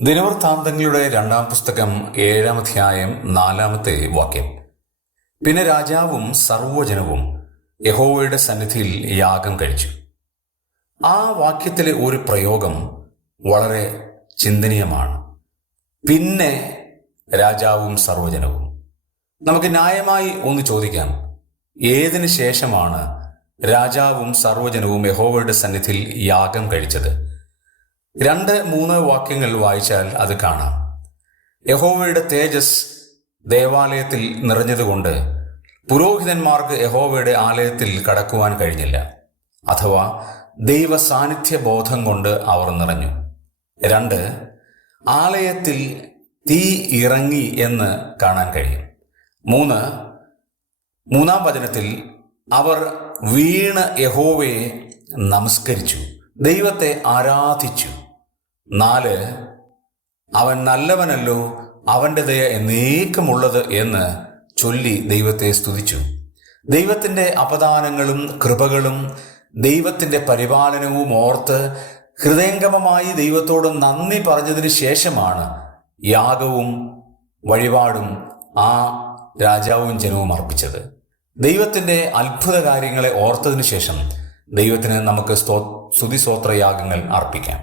ദിനവൃത്താന്തങ്ങളുടെ 2-ാം പുസ്തകം 7-ാം അധ്യായം 4-ാമത്തെ വാക്യം. പിന്നെ രാജാവും സർവ്വജനവും യഹോവയുടെ സന്നിധിയിൽ യാഗം കഴിച്ചു. ആ വാക്യത്തിലെ ഒരു പ്രയോഗം വളരെ ചിന്തനീയമാണ്. പിന്നെ രാജാവും സർവ്വജനവും. നമുക്ക് ന്യായമായി ഒന്ന് ചോദിക്കാം, ഏതിനു ശേഷമാണ് രാജാവും സർവ്വജനവും യഹോവയുടെ സന്നിധിയിൽ യാഗം കഴിച്ചത്? 2-3 വാക്യങ്ങൾ വായിച്ചാൽ അത് കാണാം. യഹോവയുടെ തേജസ് ദേവാലയത്തിൽ നിറഞ്ഞതുകൊണ്ട് പുരോഹിതന്മാർക്ക് യഹോവയുടെ ആലയത്തിൽ കടക്കുവാൻ കഴിഞ്ഞില്ല, അഥവാ ദൈവ സാന്നിധ്യ ബോധം കൊണ്ട് അവർ നിറഞ്ഞു. 2, ആലയത്തിൽ തീ ഇറങ്ങി എന്ന് കാണാൻ കഴിയും. 3, 3-ാം വചനത്തിൽ അവർ വീണ് യഹോവയെ നമസ്കരിച്ചു, ദൈവത്തെ ആരാധിച്ചു. 4, അവൻ നല്ലവനല്ലോ, അവൻ്റെ ദയ എന്നേക്കുമുള്ളത് എന്ന് ചൊല്ലി ദൈവത്തെ സ്തുതിച്ചു. ദൈവത്തിൻ്റെ അപദാനങ്ങളും കൃപകളും ദൈവത്തിൻ്റെ പരിപാലനവും ഓർത്ത് ഹൃദയംഗമമായി ദൈവത്തോട് നന്ദി പറഞ്ഞതിന് ശേഷമാണ് യാഗവും വഴിപാടും ആ രാജാവും ജനവും അർപ്പിച്ചത്. ദൈവത്തിൻ്റെ അത്ഭുത കാര്യങ്ങളെ ഓർത്തതിനു ശേഷം ദൈവത്തിന് നമുക്ക് സ്തുതിസ്തോത്രയാഗങ്ങൾ അർപ്പിക്കാം.